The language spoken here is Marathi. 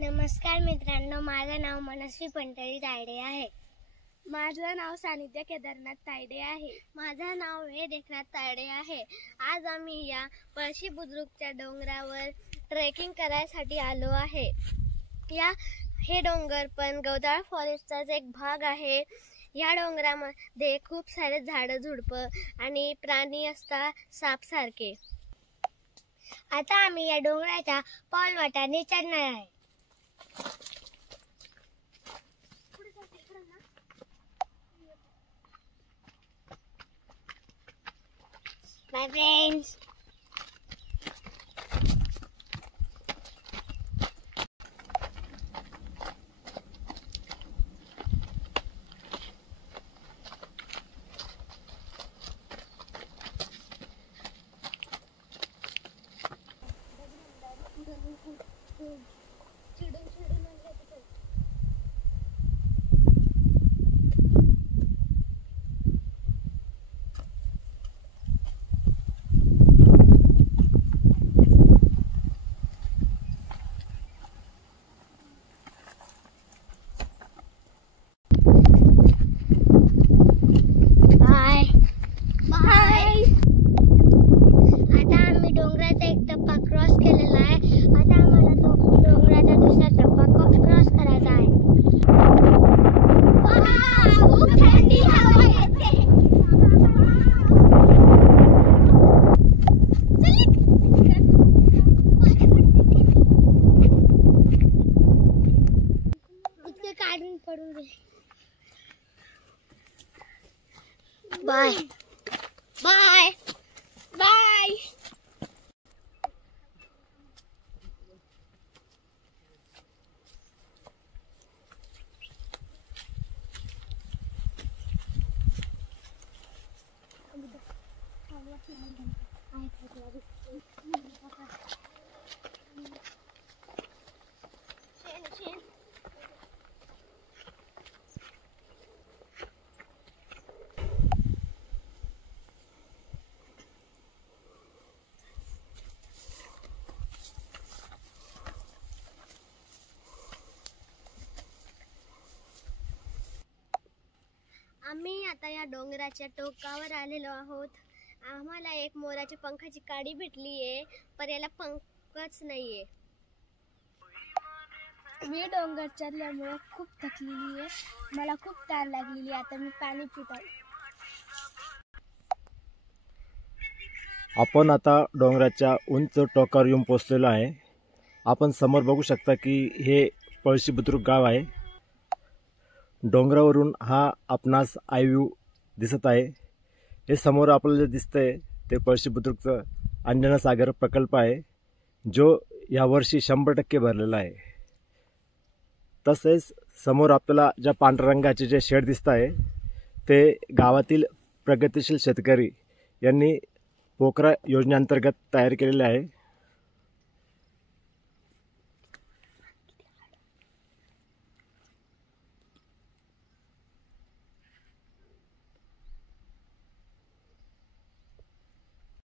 नमस्कार मित्रांनो, माझं नाव मनस्वी पंढरी तायडे आहे. माझं नाव सानिध्य केदारनाथ तायडे आहे. माझं नाव वेद एकनाथ तायडे आहे. आज आम्ही या पळशी बुद्रुकच्या डोंगरावर ट्रेकिंग करायसाठी आलो आहे. हे डोंगर पण गौताळा फॉरेस्टचाच एक भाग आहे. या डोंगरामध्ये खूप सारे झाडं झुडपं आणि प्राणी असतात, सापसारखे. आता आम्ही या डोंगराच्या पाऊलवाटाने चढणार आहे. Bye friends. Bye. Bye. Bye. आम्ही आता या डोंगराच्या टोकावर आलेलो आहोत. आम्हाला एक मोराच्या पंखाची काडी भेटली आहे, पण याला पंखच नाहीये. मी डोंगर चढल्यामुळे खूप थकलेली आहे. मला खूप तहान लागलेली. आता मी पाणी पित आहे. आपण आता डोंगराच्या उंच टोकावर येऊन पोहोचलेलो आहे. आपण समोर बघू शकता की हे पळशी बुद्रुक गाव आहे. डोंगरावरून हा आपणास आयव्ह्यू दिसत आहे. हे समोर आपल्याला जे दिसतंय ते पळशी बुद्रुकचं अंजना सागर प्रकल्प आहे, जो यावर्षी 100% भरलेला आहे. तसेच समोर आपल्याला ज्या पांढऱ्या रंगाचे जे शेड दिसत आहे ते गावातील प्रगतिशील शेतकरी यांनी पोखरा योजनेअंतर्गत तयार केलेले आहे.